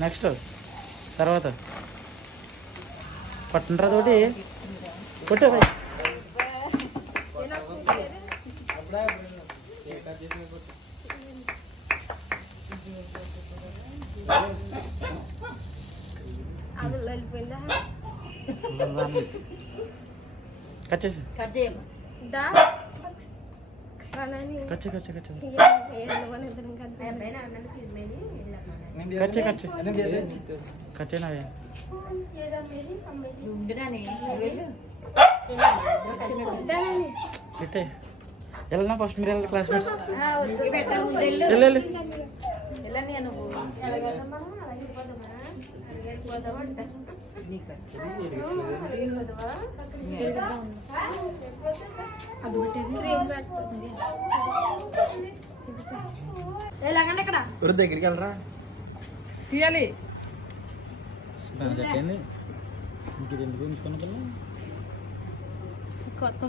next తర్వాత పట్టుండ్రా తోటి కొట్టు కట్ చేసి కచ్చే కచ్చే కచ్చే కచ్చే కచ్చే కచ్చేనావే పెట్టే వెళ్ళనా ఫస్ట్ మీరు వెళ్ళాలి క్లాస్మేట్స్ వెళ్ళాలి దగ్గరికి వెళ్ళరా తీయాలి చెప్పండి ఇంక ఎందుకు ఉంచుకున్నా కొత్త